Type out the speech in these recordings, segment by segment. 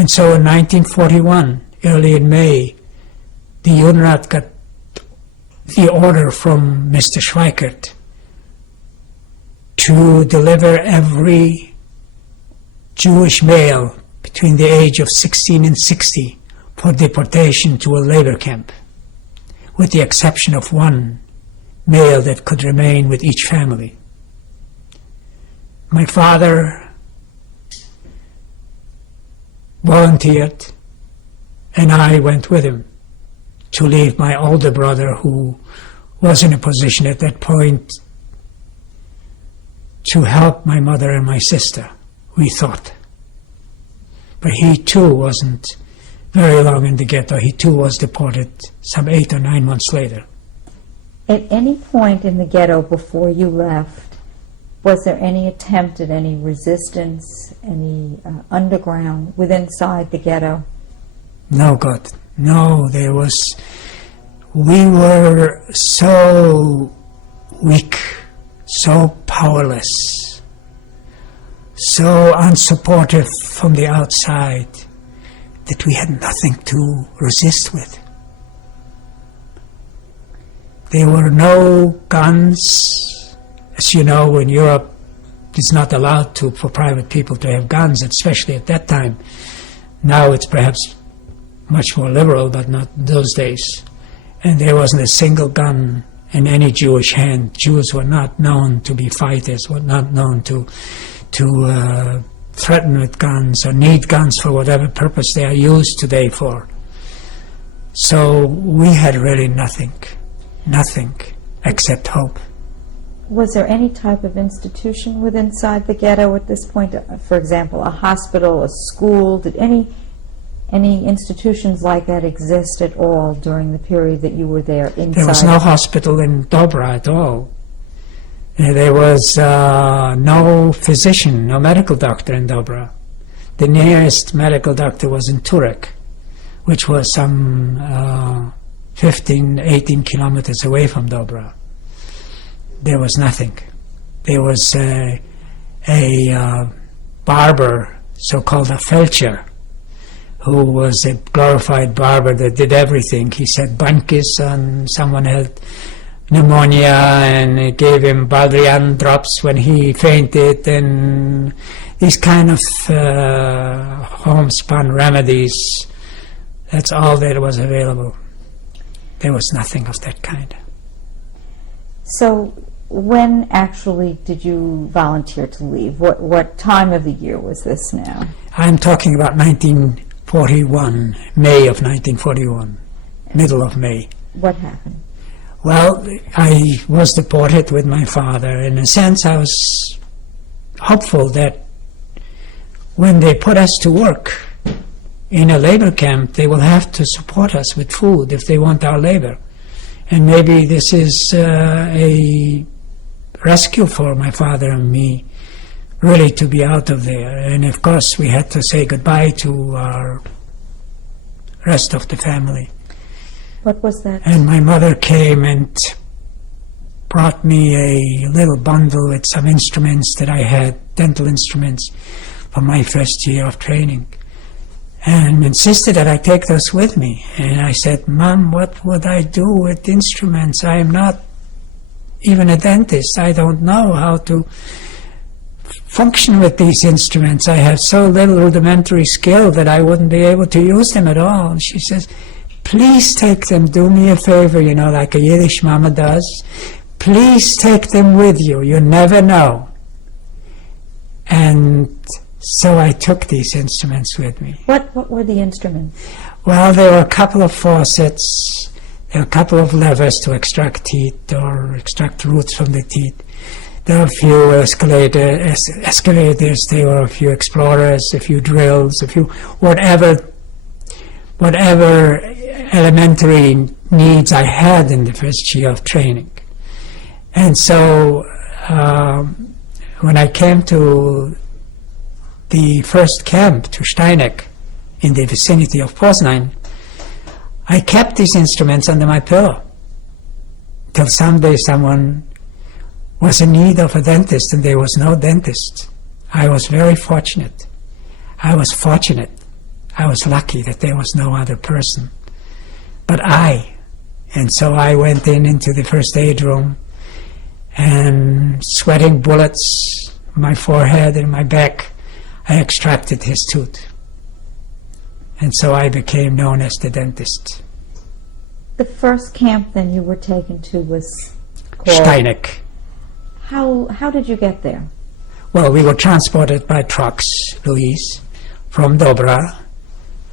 And so in 1941, early in May, the Judenrat got the order from Mr. Schweikert to deliver every Jewish male between the age of 16 and 60 for deportation to a labor camp, with the exception of one male that could remain with each family. My father volunteered, and I went with him to leave my older brother, who was in a position at that point to help my mother and my sister, we thought. But he too wasn't very long in the ghetto. He too was deported some 8 or 9 months later. At any point in the ghetto before you left, was there any attempt at any resistance, any underground within inside the ghetto? No, God, no, there was. We were so weak, so powerless, so unsupportive from the outside that we had nothing to resist with. There were no guns. As you know, in Europe, it's not allowed for private people to have guns, especially at that time. Now it's perhaps much more liberal, but not those days. And there wasn't a single gun in any Jewish hand. Jews were not known to be fighters, were not known to threaten with guns or need guns for whatever purpose they are used today for. So we had really nothing except hope. Was there any type of institution within inside the ghetto at this point? For example, a hospital, a school? Did any institutions like that exist at all during the period that you were there inside? There was no hospital in Dobra at all. There was no physician, no medical doctor in Dobra. The nearest medical doctor was in Turek, which was some 15, 18 kilometers away from Dobra. There was nothing. There was a barber, so-called a felcher, who was a glorified barber that did everything. He said bankis, and someone had pneumonia, and it gave him Baldrian drops when he fainted, and these kind of homespun remedies. That's all that was available. There was nothing of that kind. So when actually did you volunteer to leave? What time of the year was this now? I'm talking about 1941, May of 1941, middle of May. What happened? Well, I was deported with my father. In a sense, I was hopeful that when they put us to work in a labor camp, they will have to support us with food if they want our labor. And maybe this is a rescue for my father and me, really, to be out of there. And of course, we had to say goodbye to our rest of the family. What was that? And my mother came and brought me a little bundle with some instruments that I had, dental instruments, for my first year of training, and insisted that I take those with me. And I said, Mom, what would I do with instruments? I am not even a dentist. I don't know how to function with these instruments. I have so little rudimentary skill that I wouldn't be able to use them at all. And she says, please take them, do me a favor, you know, like a Yiddish mama does. Please take them with you, you never know. And so I took these instruments with me. What were the instruments? Well, there were a couple of faucets, there were a couple of levers to extract teeth or extract roots from the teeth. There were a few excavators, there were a few explorers, a few drills, a few whatever elementary needs I had in the first year of training. And so when I came to the first camp, to Steineck, in the vicinity of Poznań, I kept these instruments under my pillow till someday someone was in need of a dentist and there was no dentist. I was very fortunate. I was fortunate I was lucky that there was no other person but I. And so I went into the first aid room, and sweating bullets on my forehead and my back, I extracted his tooth. And so I became known as the dentist. The first camp then you were taken to was called... Steineck. How did you get there? Well, we were transported by trucks, Louise, from Dobra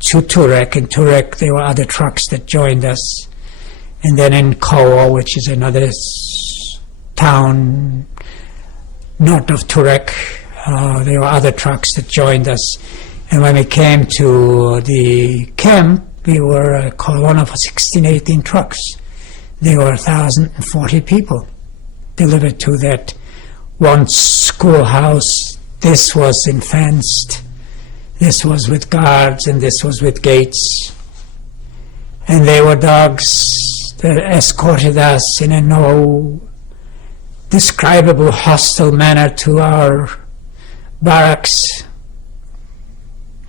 to Turek. In Turek, there were other trucks that joined us. And then in Koło, which is another town north of Turek, there were other trucks that joined us. And when we came to the camp, we were a column of 16, 18 trucks. There were 1,040 people delivered to that one schoolhouse. This was fenced, this was with guards, and this was with gates. And there were dogs that escorted us in a no describable hostile manner to our barracks.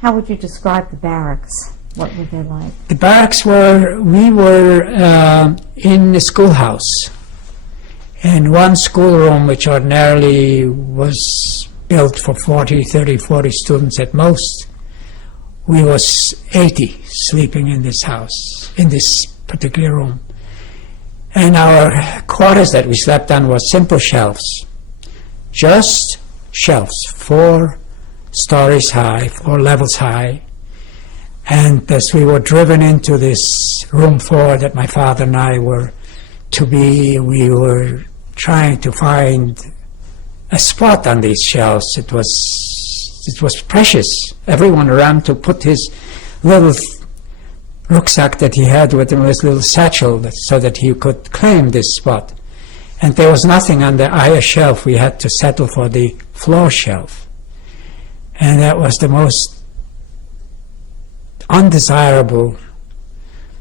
How would you describe the barracks? What were they like? The barracks we were in the schoolhouse. In one schoolroom, which ordinarily was built for 40 students at most, we was 80 sleeping in this house, in this particular room. And our quarters that we slept on were simple shelves, just shelves, 4 stories high, 4 levels high. And as we were driven into this room 4 that my father and I were to be, we were trying to find a spot on these shelves. It was precious. Everyone ran to put his little rucksack that he had with him, his little satchel, so that he could claim this spot. And there was nothing on the higher shelf. We had to settle for the floor shelf. And that was the most undesirable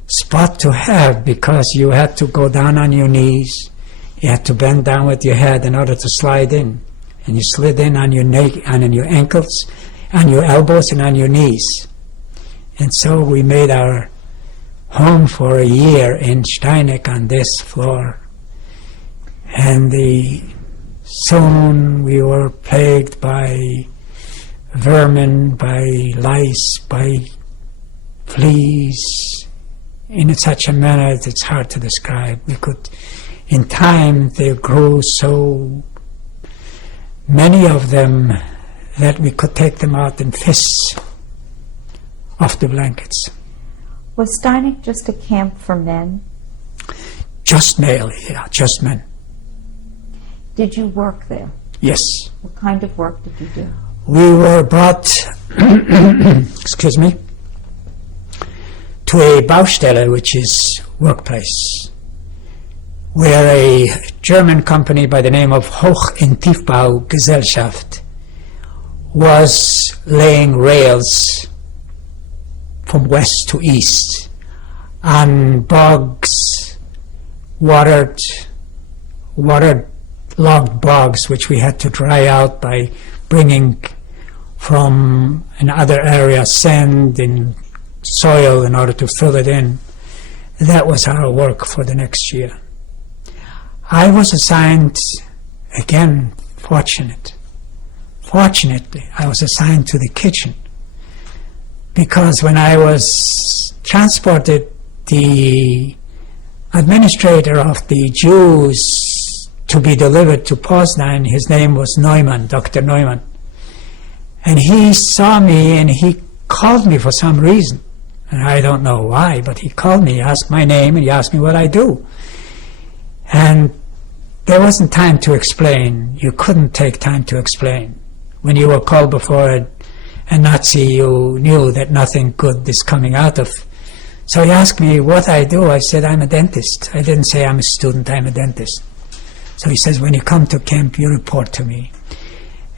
spot to have, because you had to go down on your knees, you had to bend down with your head in order to slide in, and you slid in on your neck and on your ankles, on your elbows and on your knees. And so we made our home for a year in Steineck on this floor. And soon we were plagued by vermin, by lice, by fleas, in such a manner that it's hard to describe. In time, they grew so many of them that we could take them out in fists off the blankets. Was Steineck just a camp for men? Just male, yeah, just men. Did you work there? Yes. What kind of work did you do? We were brought, excuse me, to a Baustelle, which is workplace, where a German company by the name of Hoch- und Tiefbaugesellschaft was laying rails from west to east on bogs, waterlogged bogs, which we had to dry out by bringing from another area sand and soil in order to fill it in. That was our work for the next year. I was assigned, again, fortunately, I was assigned to the kitchen, because when I was transported, the administrator of the Jews to be delivered to Poznan, his name was Neumann, Dr. Neumann, and he saw me and he called me for some reason. And I don't know why, but he called me, he asked my name, and he asked me what I do. And there wasn't time to explain. You couldn't take time to explain. When you were called before a Nazi, you knew that nothing good is coming out of. So he asked me what I do. I said, I'm a dentist. I didn't say I'm a student, I'm a dentist. So he says, when you come to camp, you report to me.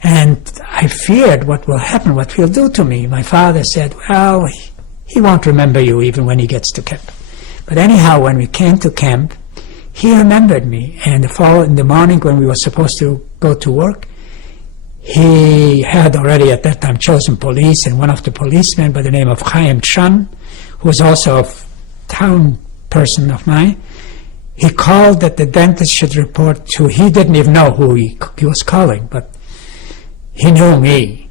And I feared what will happen, what he'll do to me. My father said, well, he won't remember you even when he gets to camp. But anyhow, when we came to camp, he remembered me. And in the morning when we were supposed to go to work, he had already at that time chosen police, and one of the policemen by the name of Chaim Tran, who was also a town person of mine, he called that the dentist should report to, he didn't even know who he was calling, but he knew me.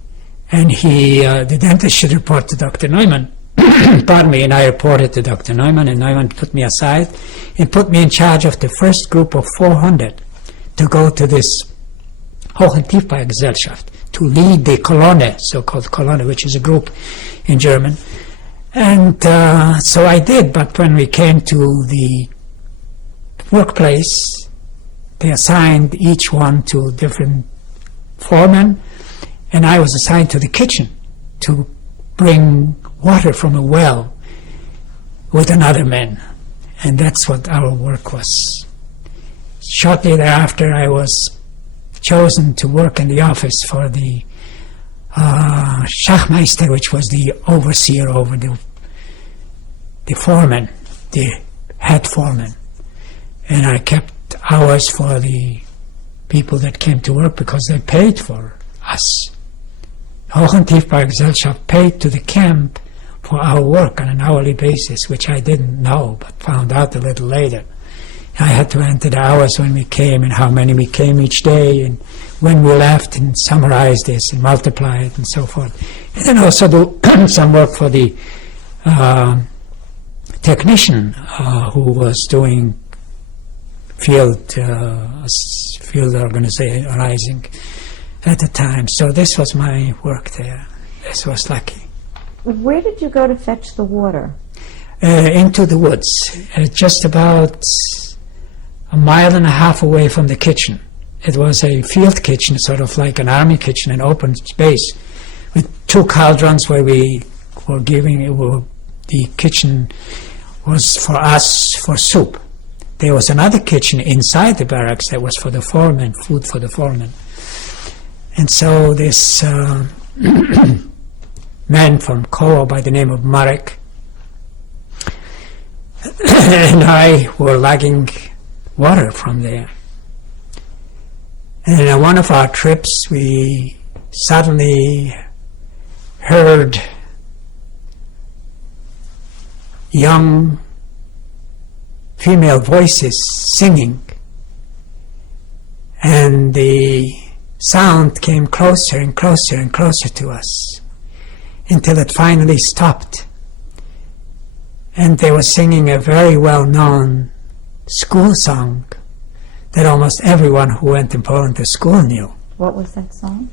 And the dentist should report to Dr. Neumann. Pardon me, and I reported to Dr. Neumann, and Neumann put me aside and put me in charge of the first group of 400 to go to this Hoch- und Tiefbaugesellschaft, to lead the Kolonne, so-called Kolonne, which is a group in German. And so I did, but when we came to the workplace, they assigned each one to different foremen, and I was assigned to the kitchen to bring water from a well with another man. And that's what our work was. Shortly thereafter, I was chosen to work in the office for the Schachmeister, which was the overseer over the foreman, the head foreman. And I kept hours for the people that came to work because they paid for us. Hoch- und Tiefbaugesellschaft paid to the camp for our work on an hourly basis, which I didn't know, but found out a little later. I had to enter the hours when we came and how many we came each day and when we left, and summarize this and multiply it and so forth. And then also do some work for the technician who was doing field organizing at the time. So this was my work there. This was lucky. Where did you go to fetch the water? Into the woods, just about a mile and a half away from the kitchen. It was a field kitchen, sort of like an army kitchen, an open space, with two cauldrons where we were giving, the kitchen was for us for soup. There was another kitchen inside the barracks that was for the foremen, food for the foremen. And so this man from Koło by the name of Marek and I were lugging water from there. And on one of our trips, we suddenly heard young female voices singing, and the sound came closer and closer and closer to us until it finally stopped. And they were singing a very well-known school song that almost everyone who went in Poland to school knew. What was that song?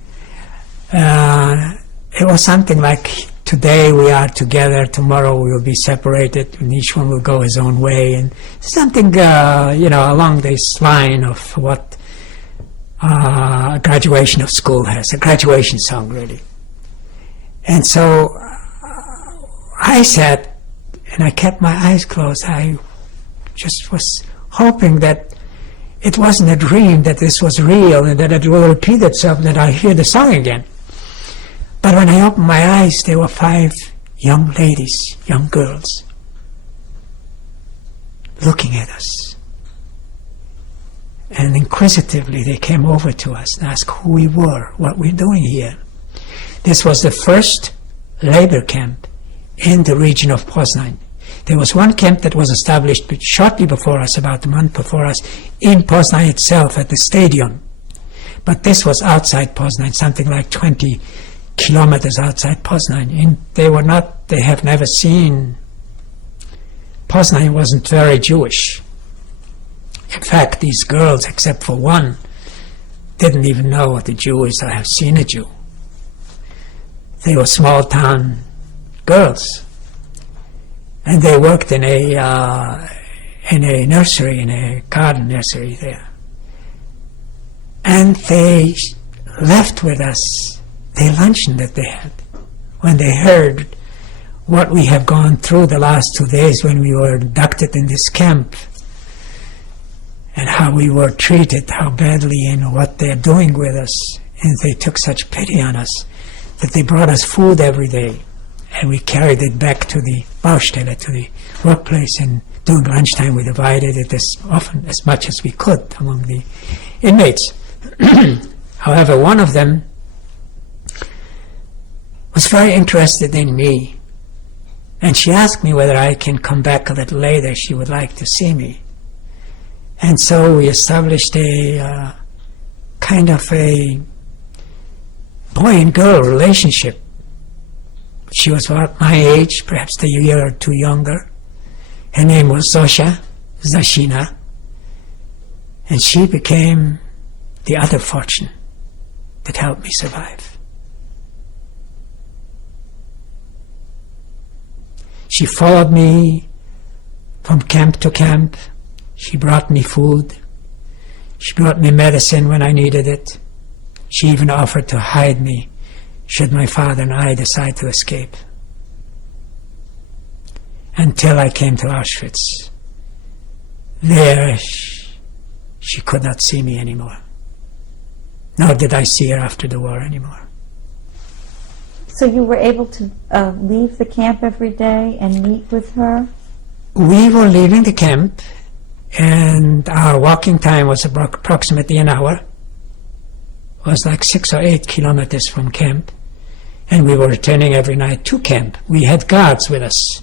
It was something like, today we are together, tomorrow we will be separated, and each one will go his own way, and something, along this line of what a graduation of school has, a graduation song, really. And so I sat, and I kept my eyes closed. I just was hoping that it wasn't a dream, that this was real, and that it will repeat itself, and that I'll hear the song again. But when I opened my eyes, there were 5 young ladies, young girls, looking at us. And inquisitively they came over to us and asked who we were, what we're doing here. This was the first labor camp in the region of Poznan. There was one camp that was established shortly before us, about a month before us, in Poznan itself at the stadium. But this was outside Poznan, something like 20 kilometers outside Poznan. And they have never seen, Poznan wasn't very Jewish. In fact, these girls, except for one, didn't even know what a Jew is or have seen a Jew. They were small town girls. And they worked in a nursery, in a garden nursery there. And they left with us the luncheon that they had. When they heard what we have gone through the last 2 days when we were inducted in this camp, and how we were treated, how badly, and what they're doing with us. And they took such pity on us that they brought us food every day. And we carried it back to the Baustelle, to the workplace, and during lunchtime we divided it as much as we could among the inmates. However, one of them was very interested in me. And she asked me whether I can come back a little later. She would like to see me. And so we established a kind of a boy and girl relationship. She was about my age, perhaps a year or two younger. Her name was Zashina. And she became the other fortune that helped me survive. She followed me from camp to camp. She brought me food. She brought me medicine when I needed it. She even offered to hide me should my father and I decide to escape. Until I came to Auschwitz. There, she could not see me anymore. Nor did I see her after the war anymore. So you were able to leave the camp every day and meet with her? We were leaving the camp, and our walking time was approximately an hour. It was like 6 or 8 kilometers from camp, and we were returning every night to camp. We had guards with us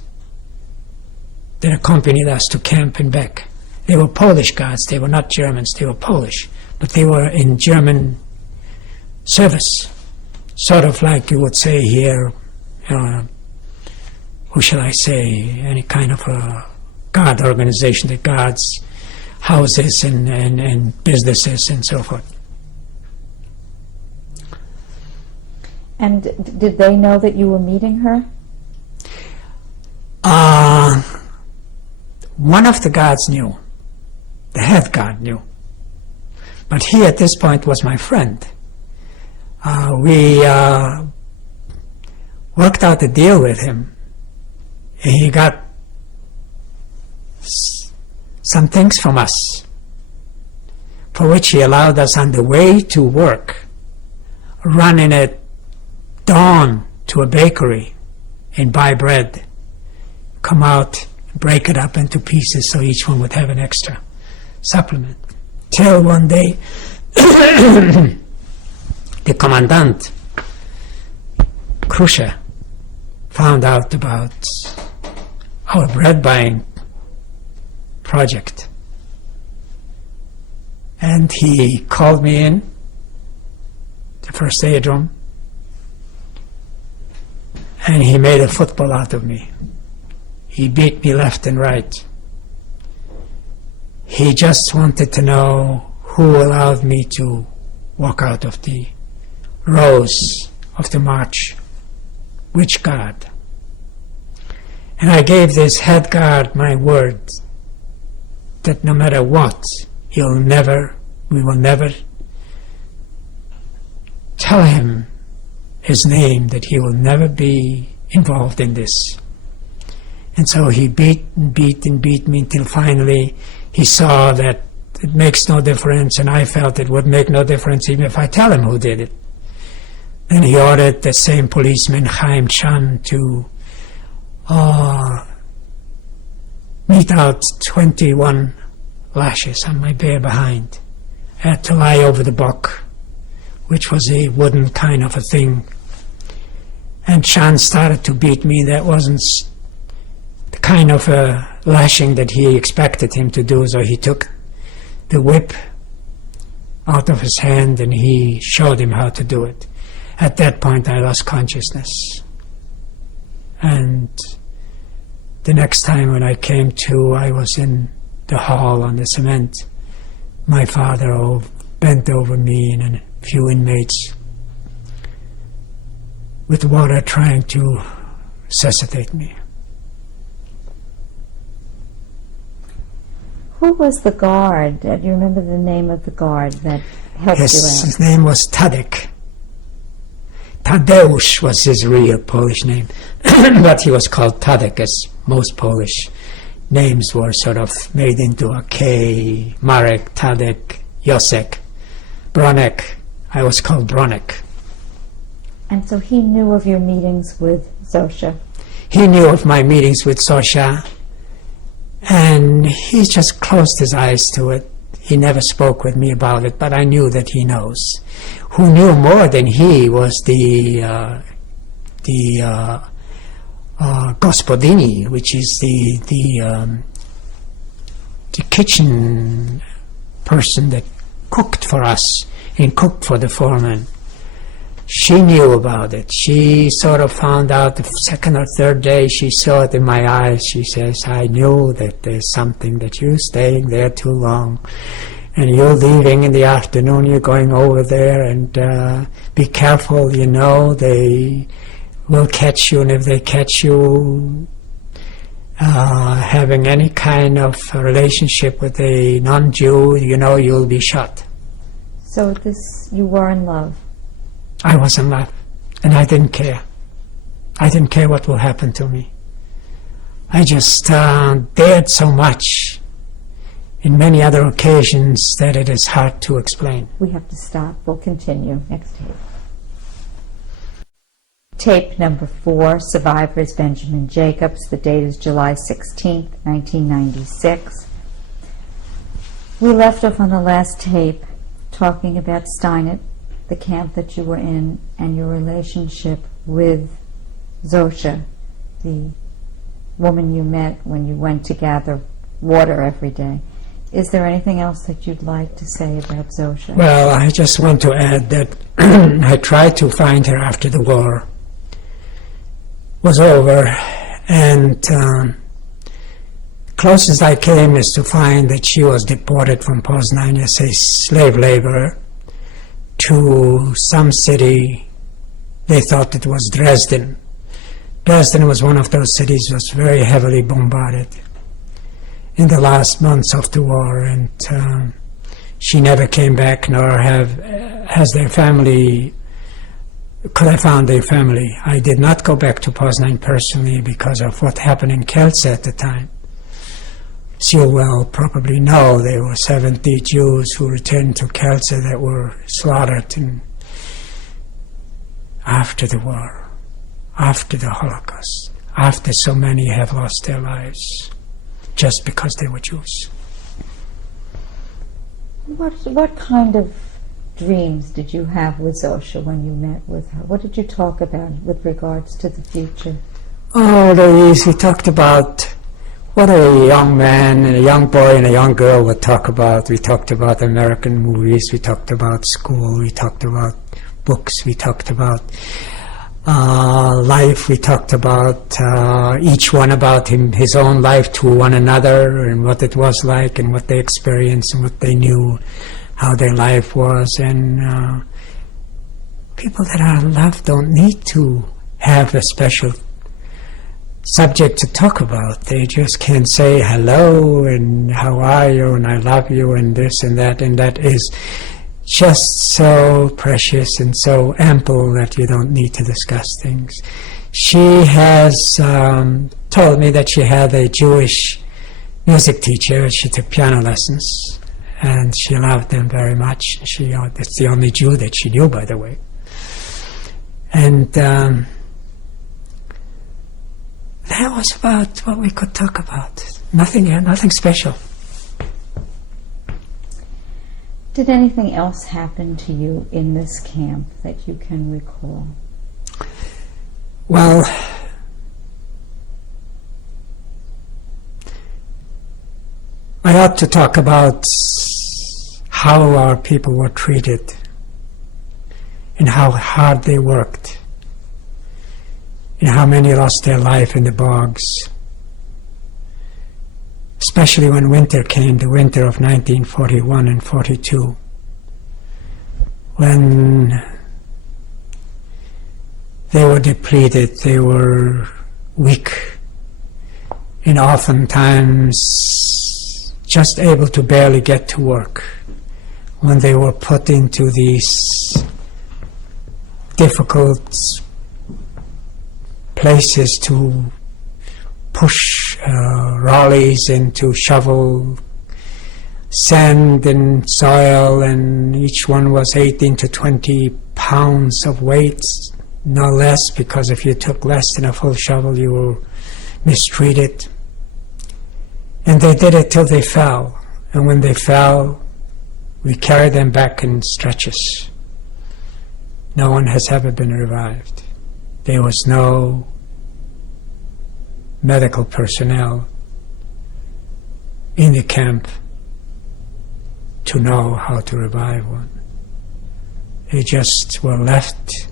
that accompanied us to camp and back. They were Polish guards. They were not Germans. They were Polish, but they were in German service. Sort of like you would say here, who shall I say, any kind of a guard organization that guards houses and businesses and so forth. And did they know that you were meeting her? One of the guards knew. The head guard knew. But he at this point was my friend. We worked out a deal with him. He got some things from us, for which he allowed us on the way to work, run in at dawn to a bakery and buy bread, come out, break it up into pieces so each one would have an extra supplement. Till one day, the commandant, Krusha, found out about our bread buying project. And he called me in, the first aid room, and he made a football out of me. He beat me left and right. He just wanted to know who allowed me to walk out of the rows of the march, which guard. And I gave this head guard my word that no matter what, we will never tell him his name, that he will never be involved in this. And so he beat and beat and beat me until finally he saw that it makes no difference, and I felt it would make no difference even if I tell him who did it. Then he ordered the same policeman, Chaim Chan, to mete out 21 lashes on my bare behind. I had to lie over the buck, which was a wooden kind of a thing. And Chan started to beat me. That wasn't the kind of a lashing that he expected him to do, so he took the whip out of his hand and he showed him how to do it. At that point I lost consciousness. And the next time when I came to, I was in the hall on the cement. My father bent over me and a few inmates with water trying to resuscitate me. Who was the guard? Do you remember the name of the guard that helped you out? His name was Tadek. Tadeusz was his real Polish name, but he was called Tadek, as most Polish names were sort of made into a K. Marek, Tadek, Josek, Bronek. I was called Bronek. And so he knew of your meetings with Zosha? He knew of my meetings with Zosha, and he just closed his eyes to it. He never spoke with me about it, but I knew that he knows. Who knew more than he was the gospodyni, which is the kitchen person that cooked for us and cooked for the foreman. She knew about it. She sort of found out the second or third day. She saw it in my eyes. She says, I knew that there's something, that you're staying there too long and you're leaving in the afternoon, you're going over there, and be careful, you know, they will catch you, and if they catch you having any kind of relationship with a non-Jew, you know, you'll be shot. So this, you were in love? I was in love, and I didn't care. I didn't care what will happen to me. I just dared so much in many other occasions that it is hard to explain. We have to stop. We'll continue. Next tape. Tape number 4, survivor is Benjamina Jacobsa. The date is July 16th, 1996. We left off on the last tape talking about Steineck, the camp that you were in, and your relationship with Zosha, the woman you met when you went to gather water every day. Is there anything else that you'd like to say about Zosha? Well, I just want to add that I tried to find her after the war was over, and closest I came is to find that she was deported from Poznan as a slave laborer to some city. They thought it was Dresden. Dresden was one of those cities that was very heavily bombarded in the last months of the war, and she never came back, nor has their family, could I found their family. I did not go back to Poznan personally because of what happened in Kielce at the time. As you well probably know, there were 70 Jews who returned to Kielce that were slaughtered after the war, after the Holocaust, after so many have lost their lives just because they were Jews. What kind of dreams did you have with Zosha when you met with her? What did you talk about with regards to the future? Oh, we talked about what a young man and a young boy and a young girl would talk about. We talked about American movies, we talked about school, we talked about books, we talked about life, we talked about each one about his own life to one another, and what it was like, and what they experienced, and what they knew, how their life was. And people that are in love don't need to have a special subject to talk about. They just can say hello and how are you and I love you and this and that is just so precious and so ample that you don't need to discuss things. She has told me that she had a Jewish music teacher. She took piano lessons and she loved them very much. That's the only Jew that she knew, by the way. And that was about what we could talk about. Nothing special. Did anything else happen to you in this camp that you can recall? Well, I ought to talk about how our people were treated and how hard they worked and how many lost their life in the bogs, especially when winter came, the winter of 1941 and 42, when they were depleted, they were weak, and oftentimes just able to barely get to work, when they were put into these difficult places to push trolleys and to shovel sand and soil, and each one was 18 to 20 pounds of weight, no less, because if you took less than a full shovel you were mistreated. And they did it till they fell, and when they fell we carried them back in stretchers. No one has ever been revived. there was no medical personnel in the camp to know how to revive one. They just were left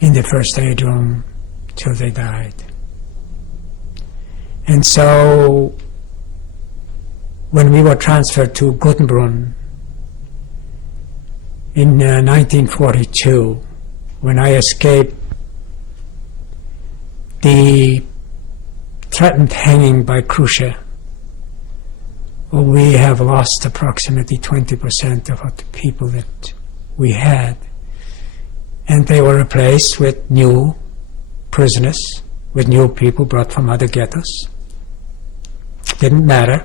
in the first aid room till they died. And so when we were transferred to Guttenbrunn in 1942, when I escaped the threatened hanging by Khrushchev, we have lost approximately 20% of the people that we had. And they were replaced with new prisoners, with new people brought from other ghettos. Didn't matter.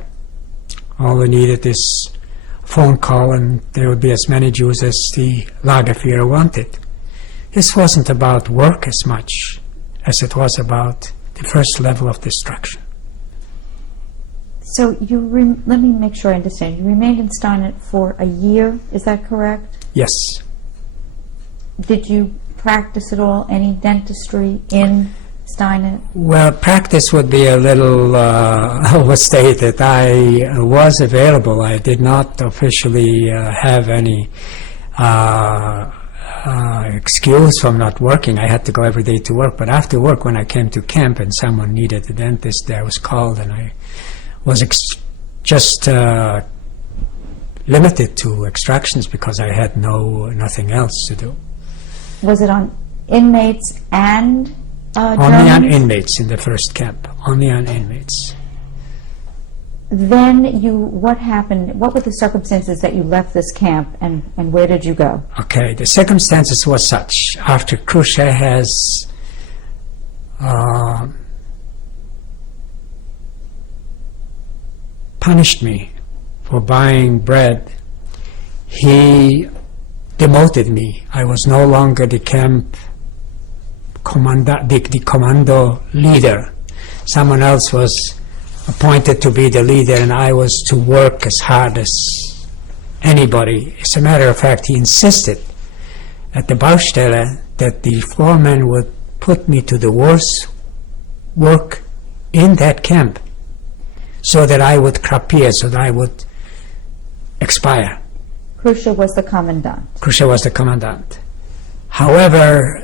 All they needed is a phone call and there would be as many Jews as the Lagerführer wanted. This wasn't about work as much as it was about the first level of destruction. So let me make sure I understand. You remained in Steineck for a year, is that correct? Yes. Did you practice at all any dentistry in Steineck? Well, practice would be a little overstated. I was available. I did not officially have any excuse from not working. I had to go every day to work. But after work, when I came to camp and someone needed a dentist, I was called, and I was just limited to extractions because I had nothing else to do. Was it on inmates and Only on Germans? inmates in the first camp. Only on inmates. Then what happened? What were the circumstances that you left this camp, and where did you go? Okay, the circumstances were such. After Khrushchev has punished me for buying bread, he demoted me. I was no longer the camp the commando leader. Someone else was appointed to be the leader, and I was to work as hard as anybody. As a matter of fact, he insisted at the Baustelle that the foreman would put me to the worst work in that camp so that I would crapir, so that I would expire. Khrushchev was the commandant. Khrushchev was the commandant. However,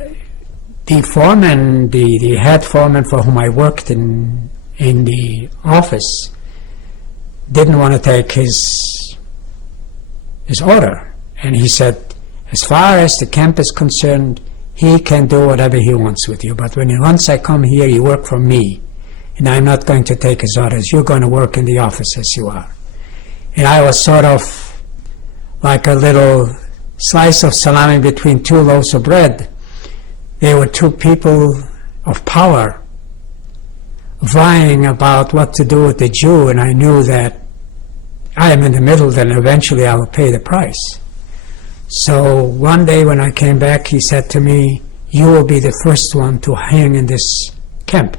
the foreman, the head foreman for whom I worked in the office, didn't want to take his order. And he said, as far as the camp is concerned, he can do whatever he wants with you. But once I come here, you work for me. And I'm not going to take his orders. You're going to work in the office as you are. And I was sort of like a little slice of salami between two loaves of bread. There were two people of power vying about what to do with the Jew, and I knew that I am in the middle, then eventually I will pay the price. So one day when I came back, he said to me, you will be the first one to hang in this camp.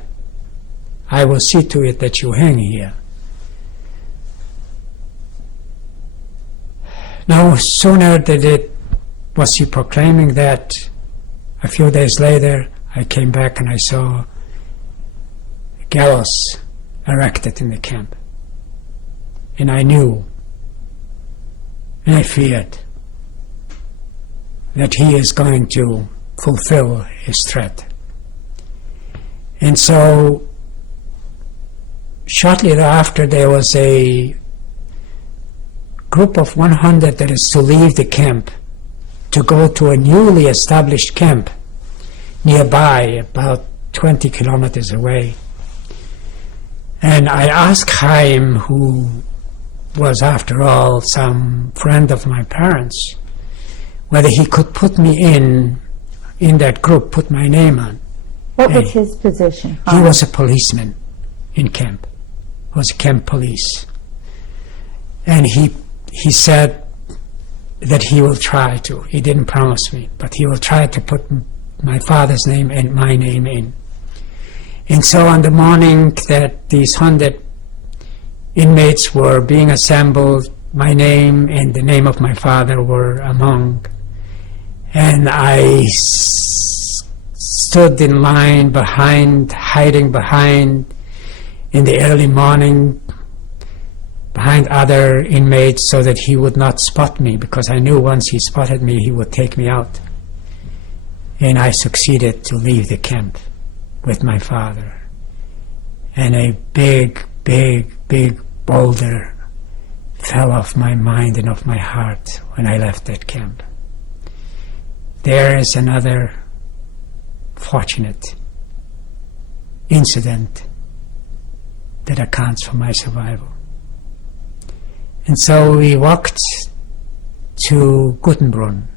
I will see to it that you hang here. No sooner was he proclaiming that, a few days later, I came back and I saw a gallows erected in the camp. And I knew, and I feared, that he is going to fulfill his threat. And so, shortly thereafter, there was a group of 100 that is to leave the camp to go to a newly established camp nearby, about 20 kilometers away. And I asked Chaim, who was after all some friend of my parents, whether he could put me in that group, put my name on. What was his position? He was a policeman in camp. He was camp police. And he said that he will try to. He didn't promise me, but he will try to put my father's name and my name in. And so on the morning that these 100 inmates were being assembled, my name and the name of my father were among. And I stood in line behind, hiding behind, in the early morning, behind other inmates so that he would not spot me, because I knew once he spotted me, he would take me out. And I succeeded to leave the camp with my father. And a big, big, big boulder fell off my mind and off my heart when I left that camp. There is another fortunate incident that accounts for my survival. And so we walked to Guttenbrunn,